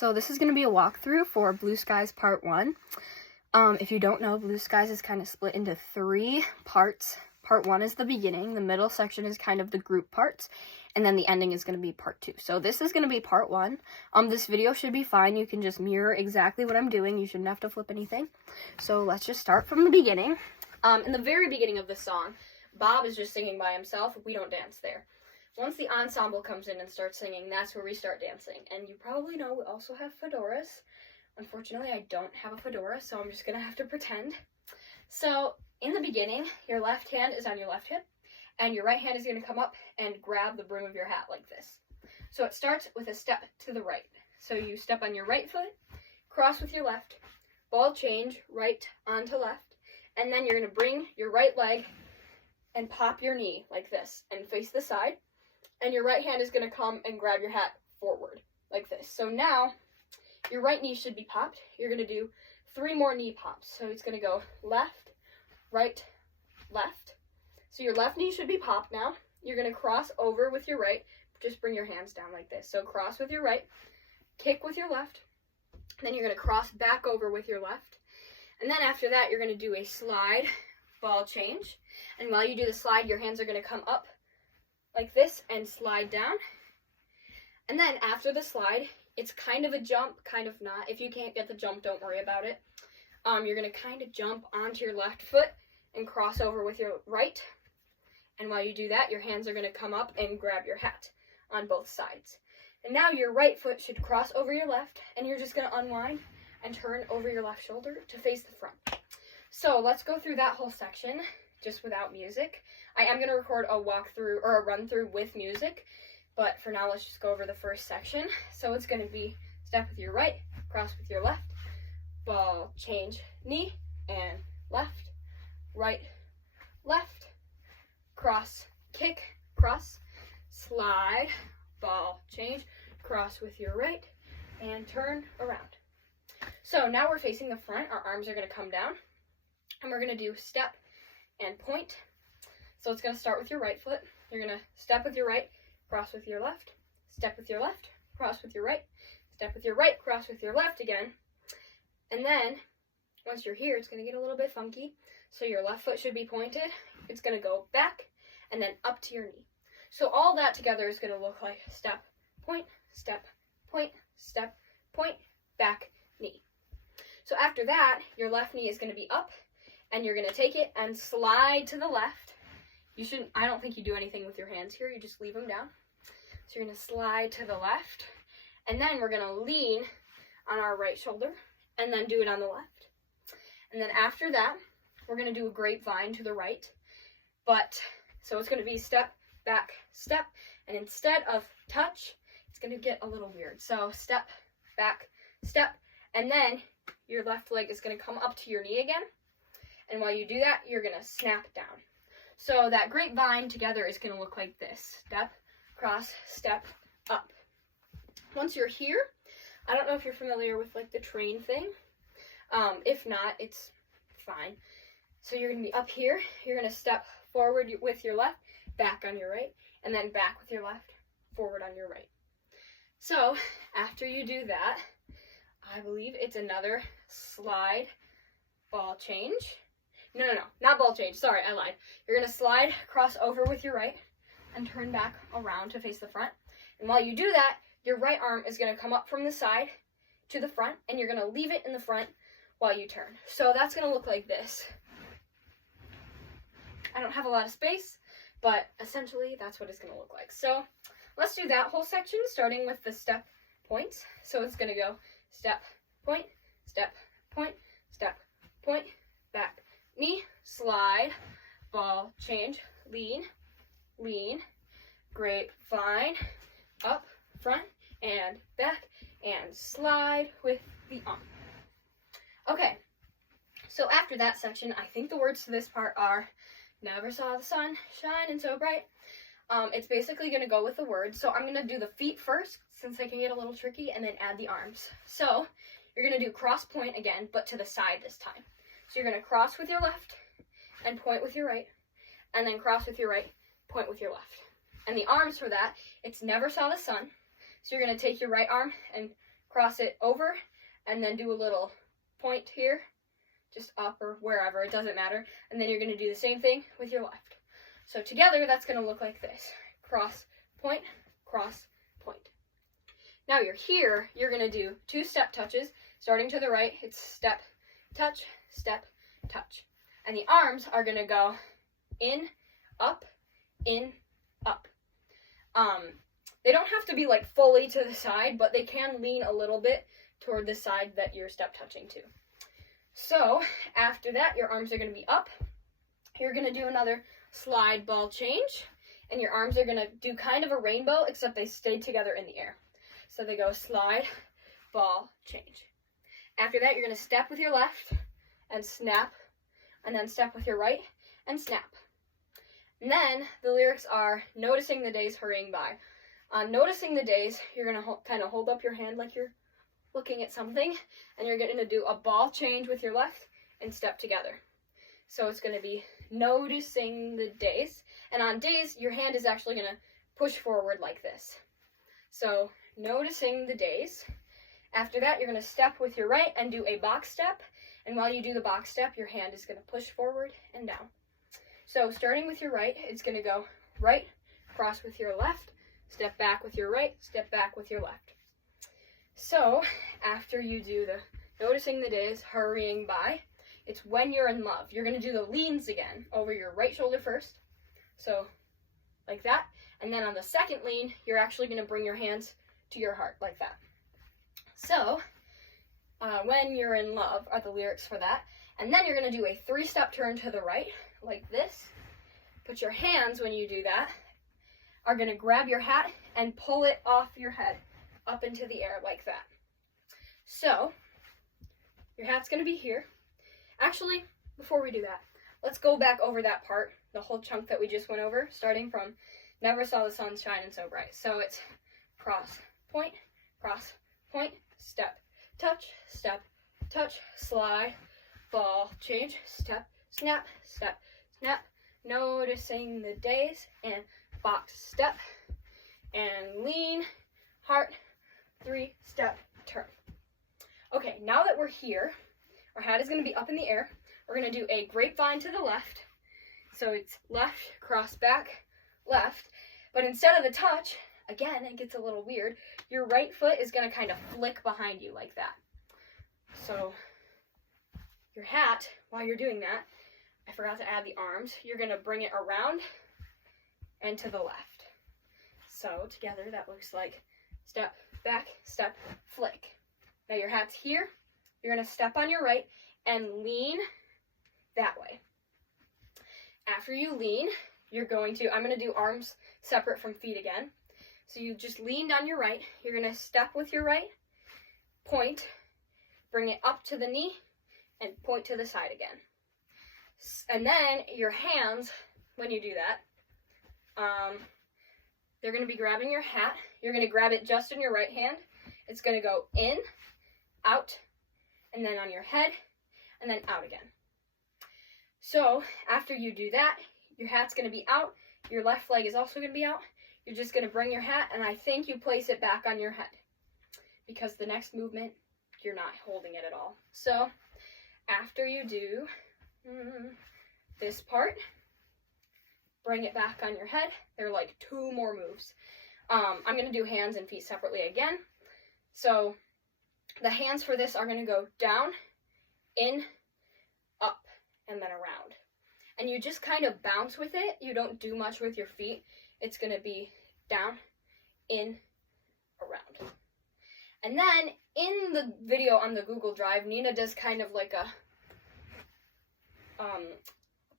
So this is going to be a walkthrough for Blue Skies Part 1. If you don't know, Blue Skies is kind of split into 3 parts. Part 1 is the beginning, the middle section is kind of the group parts, and then the ending is going to be Part 2. So this is going to be Part 1. This video should be fine. You can just mirror exactly what I'm doing. You shouldn't have to flip anything. So let's just start from the beginning. In the very beginning of this song, Bob is just singing by himself. We don't dance there. Once the ensemble comes in and starts singing, that's where we start dancing. And you probably know we also have fedoras. Unfortunately, I don't have a fedora, so I'm just going to have to pretend. So, in the beginning, your left hand is on your left hip, and your right hand is going to come up and grab the brim of your hat like this. So it starts with a step to the right. So you step on your right foot, cross with your left, ball change, right onto left, and then you're going to bring your right leg and pop your knee like this and face the side. And your right hand is going to come and grab your hat forward, like this. So now, your right knee should be popped. You're going to do 3 more knee pops. So it's going to go left, right, left. So your left knee should be popped now. You're going to cross over with your right. Just bring your hands down like this. So cross with your right, kick with your left. Then you're going to cross back over with your left. And then after that, you're going to do a slide, ball change. And while you do the slide, your hands are going to come up like this and slide down. And then after the slide, it's kind of a jump, kind of not. If you can't get the jump, don't worry about it. You're going to kind of jump onto your left foot and cross over with your right. And while you do that, your hands are going to come up and grab your hat on both sides. And now your right foot should cross over your left, and you're just going to unwind and turn over your left shoulder to face the front. So let's go through that whole section just without music. I am going to record a walkthrough or a run through with music, but for now let's just go over the first section. So it's going to be step with your right, cross with your left, ball change, knee, and left, right, left, cross, kick, cross, slide, ball change, cross with your right, and turn around. So now we're facing the front. Our arms are going to come down, and we're going to do step and point. So it's going to start with your right foot. You're going to step with your right, cross with your left, step with your left, cross with your right, step with your right, cross with your left again. And then, once you're here, it's going to get a little bit funky. So your left foot should be pointed. It's going to go back and then up to your knee. So all that together is going to look like step, point, step, point, step, point, back, knee. So after that, your left knee is going to be up, and you're going to take it and slide to the left. I don't think you do anything with your hands here. You just leave them down. So you're going to slide to the left. And then we're going to lean on our right shoulder and then do it on the left. And then after that, we're going to do a grapevine to the right. So it's going to be step, back, step. And instead of touch, it's going to get a little weird. So step, back, step. And then your left leg is going to come up to your knee again. And while you do that, you're going to snap down. So that grapevine together is going to look like this. Step, cross, step, up. Once you're here, I don't know if you're familiar with like the train thing. If not, it's fine. So you're going to be up here. You're going to step forward with your left, back on your right, and then back with your left, forward on your right. So after you do that, I believe it's another slide, ball change. No, not ball change. Sorry, I lied. You're going to slide, cross over with your right, and turn back around to face the front. And while you do that, your right arm is going to come up from the side to the front, and you're going to leave it in the front while you turn. So that's going to look like this. I don't have a lot of space, but essentially that's what it's going to look like. So let's do that whole section, starting with the step points. So it's going to go step, point, step, point, step, point, back, knee, slide, ball change, lean, lean, grapevine, up, front, and back, and slide with the arm. Okay, so after that section, I think the words to this part are, never saw the sun shining so bright. It's basically going to go with the words. So I'm going to do the feet first, since they can get a little tricky, and then add the arms. So you're going to do cross point again, but to the side this time. So you're going to cross with your left and point with your right, and then cross with your right, point with your left. And the arms for that, it's never saw the sun. So you're going to take your right arm and cross it over, and then do a little point here, just up or wherever, it doesn't matter. And then you're going to do the same thing with your left. So together, that's going to look like this. Cross, point, cross, point. Now you're here, you're going to do 2 step touches. Starting to the right, it's step, touch, touch. And the arms are going to go in, up, up. They don't have to be like fully to the side, but they can lean a little bit toward the side that you're step touching to. So after that, your arms are going to be up. You're going to do another slide ball change, and your arms are going to do kind of a rainbow, except they stay together in the air. So they go slide, ball, change. After that, you're going to step with your left and snap, and then step with your right and snap. And then the lyrics are noticing the days hurrying by. On noticing the days, you're going to kind of hold up your hand like you're looking at something, and you're going to do a ball change with your left and step together. So it's going to be noticing the days, and on days, your hand is actually going to push forward like this. So noticing the days. After that, you're going to step with your right and do a box step, and while you do the box step, your hand is going to push forward and down. So starting with your right, it's going to go right, cross with your left, step back with your right, step back with your left. So after you do the noticing the days hurrying by, it's when you're in love. You're going to do the leans again over your right shoulder first. So like that. And then on the second lean, you're actually going to bring your hands to your heart like that. So when you're in love are the lyrics for that. And then you're going to do a 3-step turn to the right like this. Put your hands, when you do that, are going to grab your hat and pull it off your head up into the air like that. So your hat's going to be here. Actually, before we do that, let's go back over that part, the whole chunk that we just went over, starting from never saw the sun shining so bright. So it's cross, point, step, touch, slide, ball, change, step, snap, noticing the days, and box, step, and lean, heart, 3-step turn. Okay, now that we're here, our hat is going to be up in the air. We're going to do a grapevine to the left. So it's left, cross back, left. But instead of the touch, again, it gets a little weird, your right foot is going to kind of flick behind you like that. So your hat, while you're doing that, I forgot to add the arms, you're going to bring it around and to the left. So together that looks like step, back, step, flick. Now your hat's here. You're going to step on your right and lean that way. After you lean, I'm going to do arms separate from feet again. So you just leaned on your right. You're going to step with your right, point, bring it up to the knee, and point to the side again. And then your hands, when you do that, they're going to be grabbing your hat. You're going to grab it just in your right hand. It's going to go in, out, and then on your head, and then out again. So after you do that, your hat's going to be out. Your left leg is also going to be out. You're just going to bring your hat, and I think you place it back on your head, because the next movement, you're not holding it at all. So after you do this part, bring it back on your head. There are like 2 more moves. I'm going to do hands and feet separately again. So the hands for this are going to go down, in, up, and then around. And you just kind of bounce with it. You don't do much with your feet. It's going to be down, in, around. And then in the video on the Google Drive, Nina does kind of like a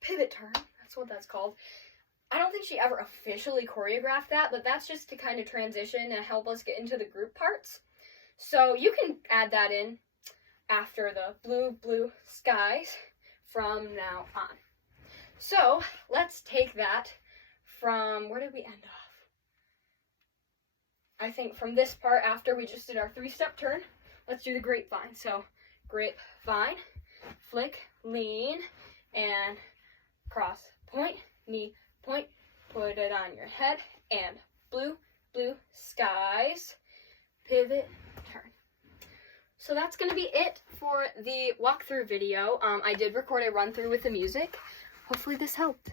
pivot turn. That's what that's called. I don't think she ever officially choreographed that, but that's just to kind of transition and help us get into the group parts. So you can add that in after the blue skies from now on. So let's take that from, where did we end off? I think from this part after we just did our 3-step turn, let's do the grapevine. So grapevine, flick, lean, and cross, point, knee, point, put it on your head, and blue skies, pivot, turn. So that's going to be it for the walkthrough video. I did record a run through with the music. Hopefully this helped.